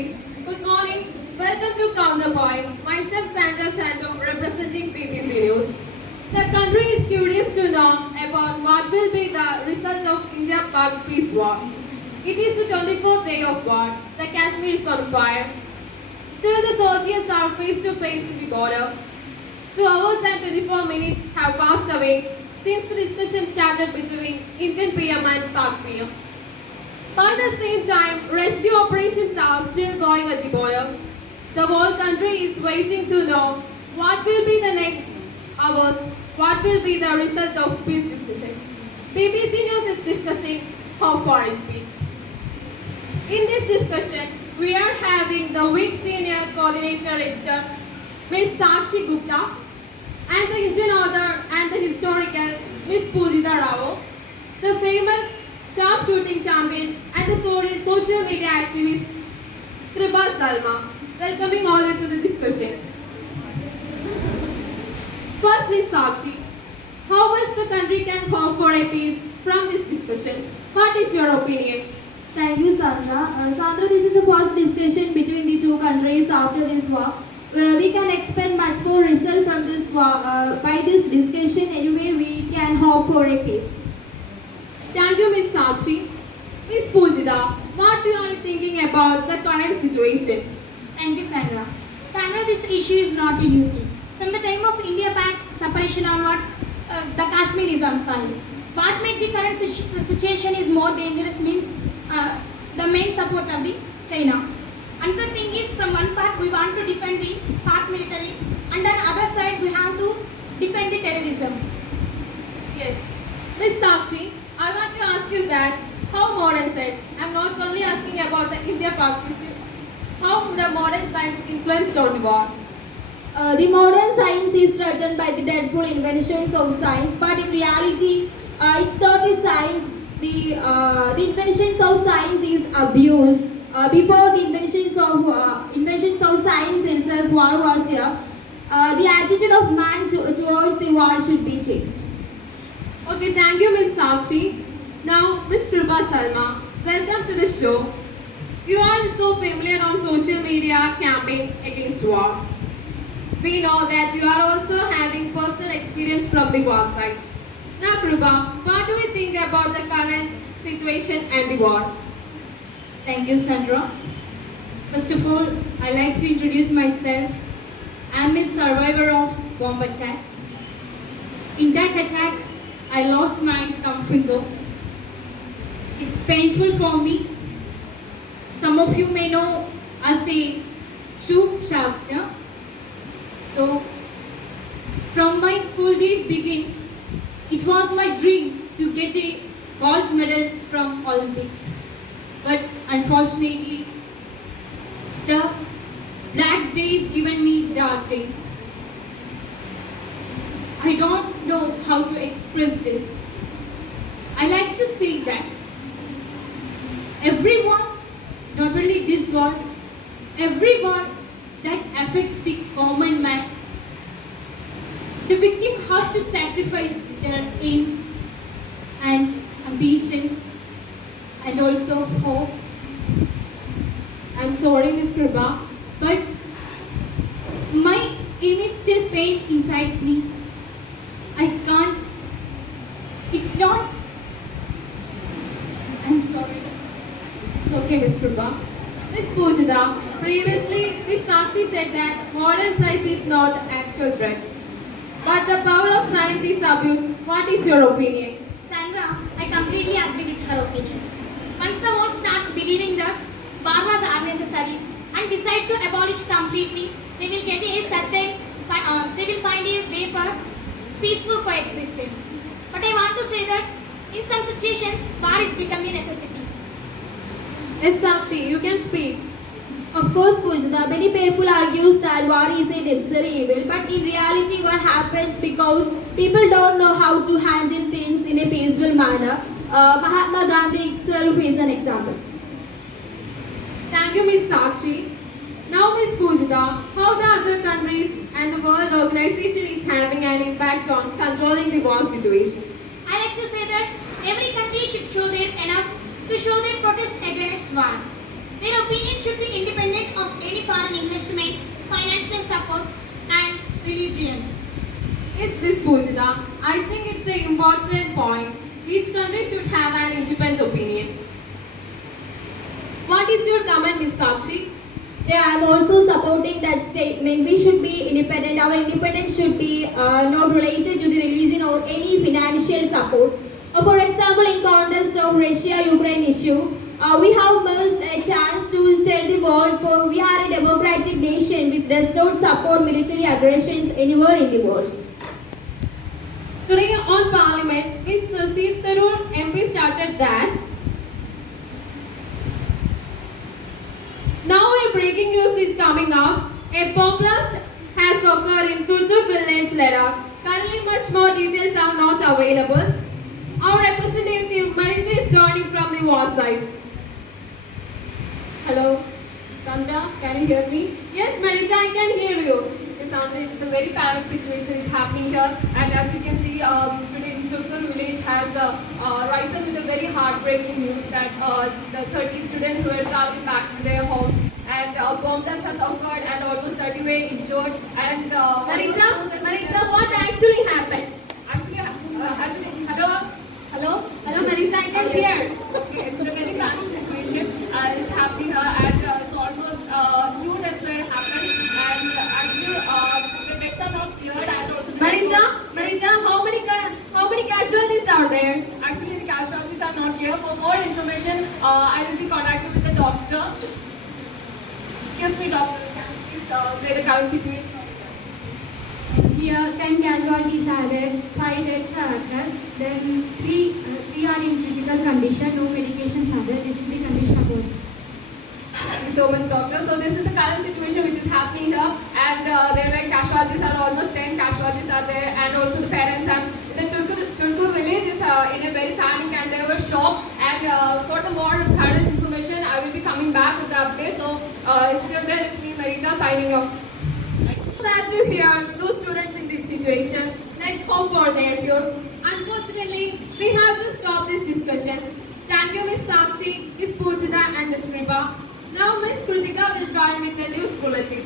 ladies. Good morning. Welcome to Counterpoint. Myself Sandra Santo representing BBC News. The country is curious to know about what will be the result of India-Pak peace war. It is the 24th day of war. The Kashmir is on fire. Still the soldiers are face to face in the border. 2 hours and 24 minutes have passed away since the discussion started between Indian PM and Pak PM. By the same time, rescue operations are still going at the border. The whole country is waiting to know what will be the next hours, what will be the result of peace discussion. BBC News is discussing how far is peace. In this discussion, we are having the week senior coordinator editor, Ms. Sakshi Gupta, and the Indian author and the historical Ms. Pujita Rao, the famous sharpshooting champion and the social media activist Kripa Salma, welcoming all into the discussion. First, Ms. Sakshi, how much the country can hope for a peace from this discussion? What is your opinion? Thank you, Sandra. Sandra, this is the first discussion between the two countries after this war. We can expect much more result from this war. By this discussion, anyway, we can hope for a peace. Thank you, Ms. Sakshi. Ms. Pujita, what you are thinking about the current situation? Thank you, Sandra. Sandra, this issue is not a new thing. From the time of India-Pak separation onwards, the Kashmir is on fire. What made the current situation is more dangerous means the main support of the China. Another thing is, from one part we want to defend the Pak military, and on the other side we have to defend the terrorism. Yes. Ms. Sakshi, I want to ask you that how modern science, I'm not only asking about the India-Pak issue, how the modern science influenced on the war? The modern science is threatened by the dreadful inventions of science, but in reality, it's not the science. The inventions of science is abused. Before the inventions of science itself, war was there. The attitude of man towards the war should be changed. Okay, thank you, Ms. Sakshi. Now, Ms. Kripa Salma, welcome to the show. You are so familiar on social media campaigns against war. We know that you are also having personal experience from the war side. Now, Kripa, what do you think about the current situation and the war? Thank you, Sandra. First of all, I'd like to introduce myself. I'm a survivor of bomb attack. In that attack, I lost my thumb finger. It's painful for me. Some of you may know as a shoot chapter. So, from my school days begin, it was my dream to get a gold medal from Olympics. But unfortunately, the black days given me dark days. I don't know how to express this. I like to say that everyone, not only this war, everyone that affects the common man, the victim has to sacrifice their aims and ambitions and also hope. I'm sorry, Ms. Kripa. But my aim is still pain inside me. I can't. It's not. I'm sorry. It's okay, Ms. Kripa. Ms. Pujita, previously Ms. Sakshi said that modern science is not the actual threat. But the power of science is abused. What is your opinion? Sandra, I completely agree with her opinion. Once the world starts believing that war was unnecessary and decide to abolish completely, they will get a certain, they will find a way for peaceful coexistence. But I want to say that in some situations, war is becoming a necessity. Yes, Sakshi, you can speak. Of course, Pujita, many people argue that war is a necessary evil, but in reality what happens because people don't know how to handle things in a peaceful manner. Mahatma Gandhi itself is an example. Thank you, Ms. Sakshi. Now, Ms. Pujita, how the other countries and the world organization is having an impact on controlling the war situation? I like to say that every country should show their enough to show their protest against war. Their opinion should be independent of any foreign investment, financial support, and religion. Yes, Miss Pujita, I think it's an important point. Each country should have an independent opinion. What is your comment, Miss Sakshi? Yeah, I'm also supporting that statement. We should be independent. Our independence should be not related to the religion or any financial support. For example, in context of Russia-Ukraine issue, we have missed a chance to tell the world for we are a democratic nation which does not support military aggressions anywhere in the world. Today on Parliament, Ms. Sushis Tharoor MP started that. Now a breaking news is coming out. A bomb blast has occurred in Tutu village, Ladakh. Currently much more details are not available. Our representative Marita is joining from the war side. Hello, Sandra, can you hear me? Yes, Marita, I can hear you. Yes, Sandra, it's a very panic situation is happening here, and as you can see, today Turkur village has risen with a very heartbreaking news that the 30 students who were traveling back to their homes, and bomb blast has occurred, and almost 30 were injured. And Marita, what actually happened? Hello. Hello, Marita, I can hear. Okay, it's a very panic situation. It's happening here, and so almost 2 deaths were happened, and actually the deaths are not cleared, and also the Marita, how many casualties are there? actually the casualties are not clear. For more information, I will be contacted with the doctor. Excuse me, doctor. Can you please say the current situation? Here, 10 casualties are there, 5 deaths are there, then 3 are in critical condition, no medications are there. This is the condition of both. Thank you so much, doctor. So this is the current situation which is happening here, and there were casualties are almost 10 casualties are there, and also the parents and the Turkur village is in a very panic, and they were shocked. And for the more current information, I will be coming back with the update. So still there, it's me, Marita, signing off. Sad to hear those students in this situation. Let's hope for their cure. Unfortunately, we have to stop this discussion. Thank you, Miss Sakshi, Miss Pujita, and Miss Kripa. Now, Miss Kritika will join with the news bulletin.